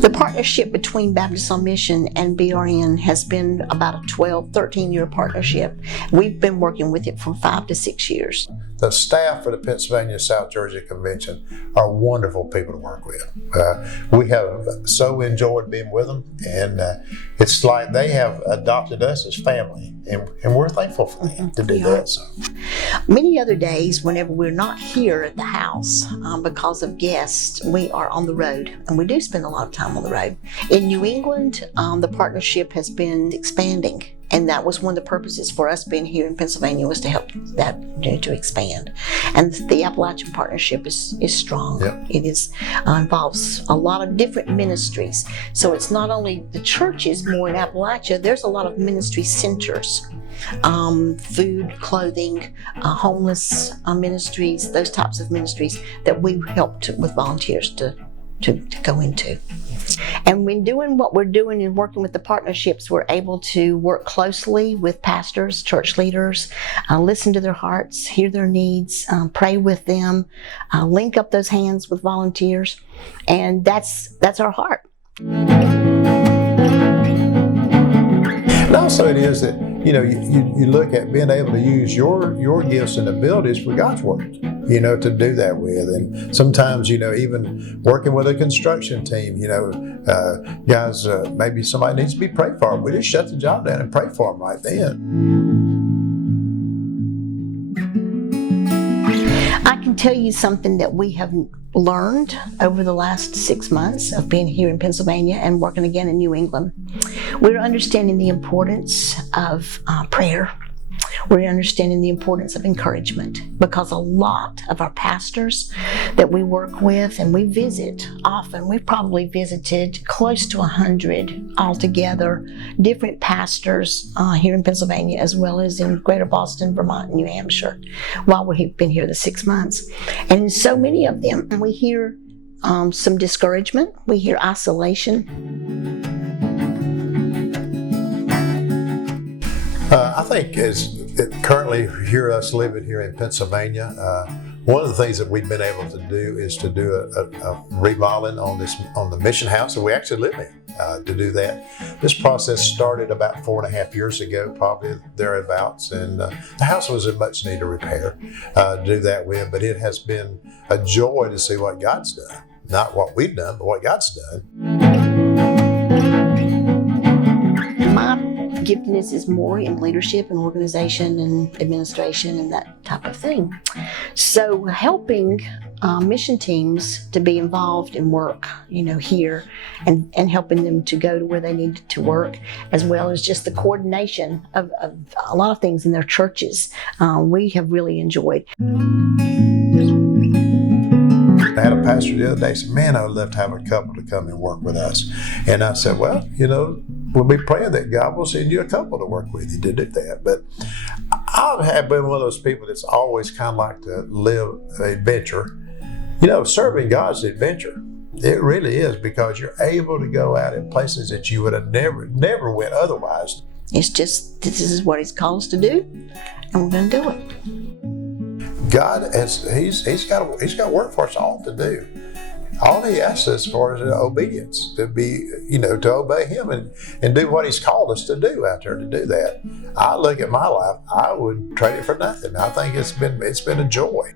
The partnership between Baptist on Mission and BRN has been about a 12, 13-year partnership. We've been working with it for 5 to 6 years. The staff for the Pennsylvania South Jersey Convention are wonderful people to work with. We have so enjoyed being with them, and it's like they have adopted us as family, and we're thankful for them to do that. So. Many other days, whenever we're not here at the house because of guests, we are on the road, and we do spend a lot of time on the road. In New England, the partnership has been expanding. And that was one of the purposes for us being here in Pennsylvania, was to help that to expand. And the Appalachian partnership is strong. Yep. It involves a lot of different ministries. So it's not only the churches more in Appalachia, there's a lot of ministry centers. Food, clothing, homeless ministries, those types of ministries that we helped with volunteers to go into. And when doing what we're doing and working with the partnerships, we're able to work closely with pastors, church leaders, listen to their hearts, hear their needs, pray with them, link up those hands with volunteers, and that's our heart. And also it is that, you look at being able to use your gifts and abilities for God's work, to do that with. And sometimes, even working with a construction team, guys, maybe somebody needs to be prayed for. We just shut the job down and pray for them right then. I can tell you something that we have learned over the last 6 months of being here in Pennsylvania and working again in New England. We're understanding the importance of prayer. We're understanding the importance of encouragement, because a lot of our pastors that we work with and we visit often, we've probably visited close to 100 altogether, different pastors here in Pennsylvania, as well as in Greater Boston, Vermont, and New Hampshire, while we've been here the 6 months. And in so many of them, we hear some discouragement, we hear isolation. I think currently us living here in Pennsylvania, one of the things that we've been able to do is to do a remodeling on the mission house that we actually live in. To do that, this process started about 4.5 years ago, probably thereabouts, and the house was in much need of repair to do that with. But it has been a joy to see what God's done, not what we've done, but what God's done. My giftedness is more in leadership and organization and administration and that type of thing. So helping mission teams to be involved in work, here, and helping them to go to where they need to work, as well as just the coordination of a lot of things in their churches, we have really enjoyed. I had a pastor the other day say, "Man, I would love to have a couple to come and work with us." And I said, "Well, we'll be praying that God will send you a couple to work with you to do that." But I have been one of those people that's always kind of like to live an adventure. Serving God's an adventure. It really is, because you're able to go out in places that you would have never went otherwise. It's just, this is what He's called us to do, and we're going to do it. God he's got work for us all to do. All He asks us for is obedience, to be, to obey Him and do what He's called us to do out there to do that. I look at my life, I wouldn't trade it for nothing. I think it's been a joy.